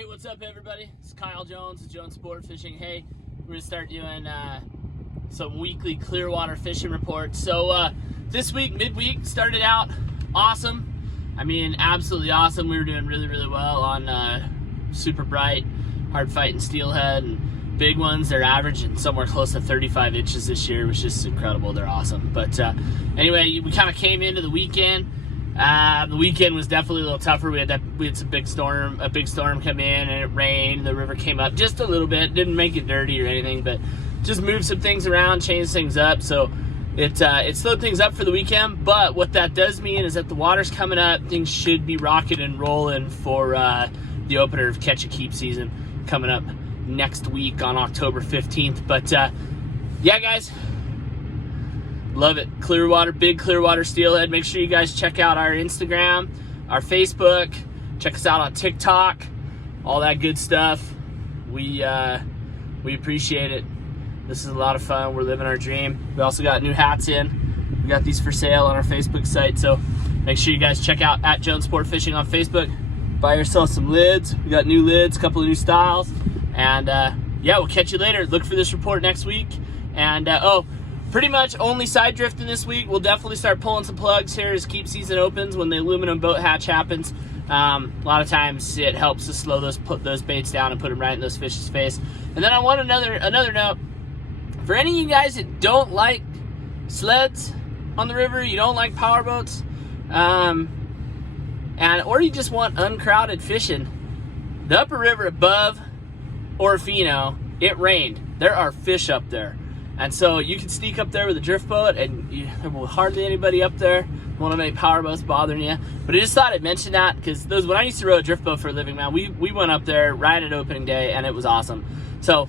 Hey, what's up, everybody? It's Kyle Jones with Jones Sport Fishing. Hey, we're gonna start doing some weekly Clearwater fishing reports. So this week, midweek, started out awesome. I mean, absolutely awesome. We were doing really, really well on super bright, hard fighting steelhead and big ones. They're averaging somewhere close to 35 inches this year, which is incredible. They're awesome. But anyway, we kind of came into the weekend. The weekend was definitely a little tougher. We had some big storm, a big storm come in, and it rained. The river came up just a little bit. Didn't make it dirty or anything, but just moved some things around, changed things up. So it slowed things up for the weekend. But what that does mean is that the water's coming up. Things should be rocking and rolling for the opener of Catch a Keep season coming up next week on October 15th. But yeah, guys. Love it. Clearwater, big Clearwater steelhead. Make sure you guys check out our Instagram, our Facebook. Check us out on TikTok. All that good stuff. We appreciate it. This is a lot of fun. We're living our dream. We also got new hats in. We got these for sale on our Facebook site. So make sure you guys check out at Jones Sport Fishing on Facebook. Buy yourself some lids. We got new lids, a couple of new styles. And yeah, we'll catch you later. Look for this report next week. And pretty much only side drifting this week. We'll definitely start pulling some plugs here as keep season opens when the aluminum boat hatch happens. A lot of times it helps to slow those baits down and put them right in those fish's face. And then I want another note. For any of you guys that don't like sleds on the river, you don't like power boats, or you just want uncrowded fishing, the upper river above Orofino, it rained. There are fish up there. And so you can sneak up there with a drift boat, and there will hardly anybody up there. Won't have any power boats bothering you. But I just thought I'd mention that because when I used to row a drift boat for a living, man, we went up there right at opening day, and it was awesome. So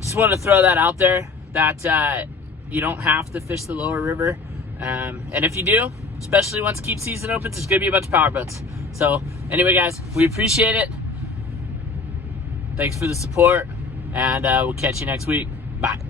just wanted to throw that out there that you don't have to fish the lower river. And if you do, especially once keep season opens, there's going to be a bunch of power boats. So anyway, guys, we appreciate it. Thanks for the support, and we'll catch you next week. Bye.